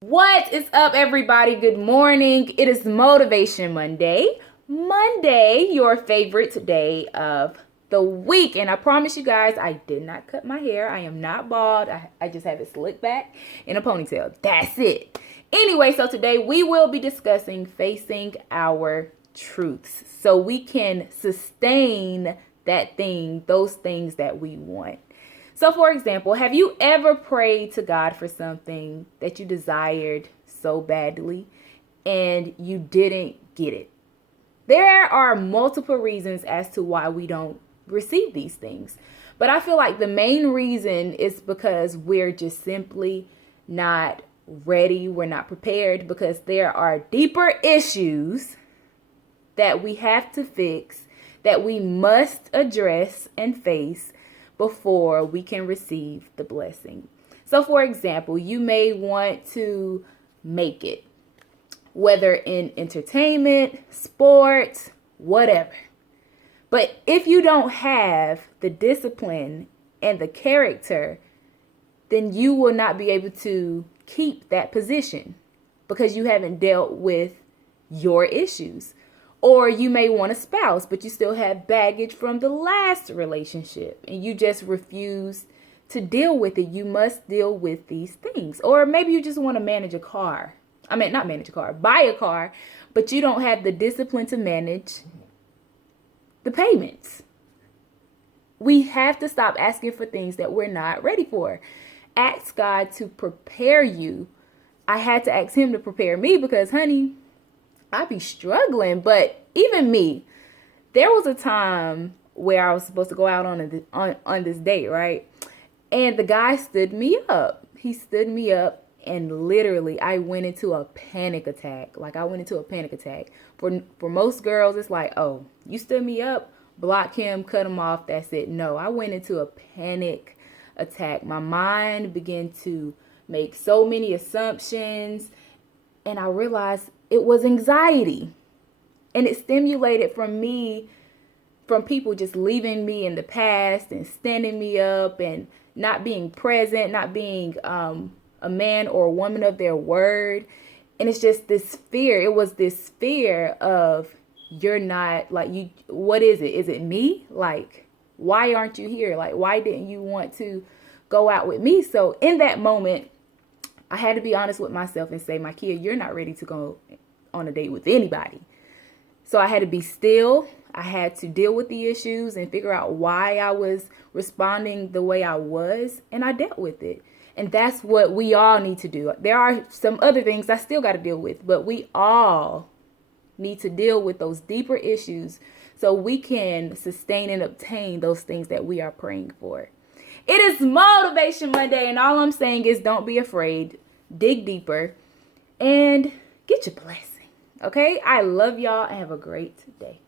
What is up, everybody? Good morning. It is Motivation Monday. Monday, your favorite day of the week. And I promise you guys, I did not cut my hair. I am not bald. I just have it slicked back in a ponytail. That's it. Anyway, so today we will be discussing facing our truths so we can sustain that thing, those things that we want. So, for example, have you ever prayed to God for something that you desired so badly and you didn't get it? There are multiple reasons as to why we don't receive these things. But I feel like the main reason is because we're just simply not ready. We're not prepared because there are deeper issues that we have to fix, that we must address and face before we can receive the blessing. So, for example, you may want to make it, whether in entertainment, sports, whatever. But if you don't have the discipline and the character, then you will not be able to keep that position because you haven't dealt with your issues. Or you may want a spouse, but you still have baggage from the last relationship and you just refuse to deal with it. You must deal with these things. Or maybe you just want to manage a car. Not manage a car, buy a car, but you don't have the discipline to manage the payments. We have to stop asking for things that we're not ready for. Ask God to prepare you. I had to ask him to prepare me because, honey, I be struggling. But even me, there was a time where I was supposed to go out on this date, right? And the guy stood me up. He stood me up, and literally I went into a panic attack. For most girls, it's like, oh, you stood me up, block him, cut him off, that's it. No, I went into a panic attack. My mind began to make so many assumptions, and I realized it was anxiety. And it stimulated from people just leaving me in the past and standing me up and not being present, not being a man or a woman of their word. And it's just this fear. It was this fear of, you're not, like, you, what is it? Is it me? Like, why aren't you here? Like, why didn't you want to go out with me? So in that moment, I had to be honest with myself and say, Mikeya, you're not ready to go on a date with anybody. So I had to be still. I had to deal with the issues and figure out why I was responding the way I was. And I dealt with it. And that's what we all need to do. There are some other things I still got to deal with, but we all need to deal with those deeper issues so we can sustain and obtain those things that we are praying for. It is Motivation Monday, and all I'm saying is don't be afraid. Dig deeper and get your blessing. Okay? I love y'all and have a great day.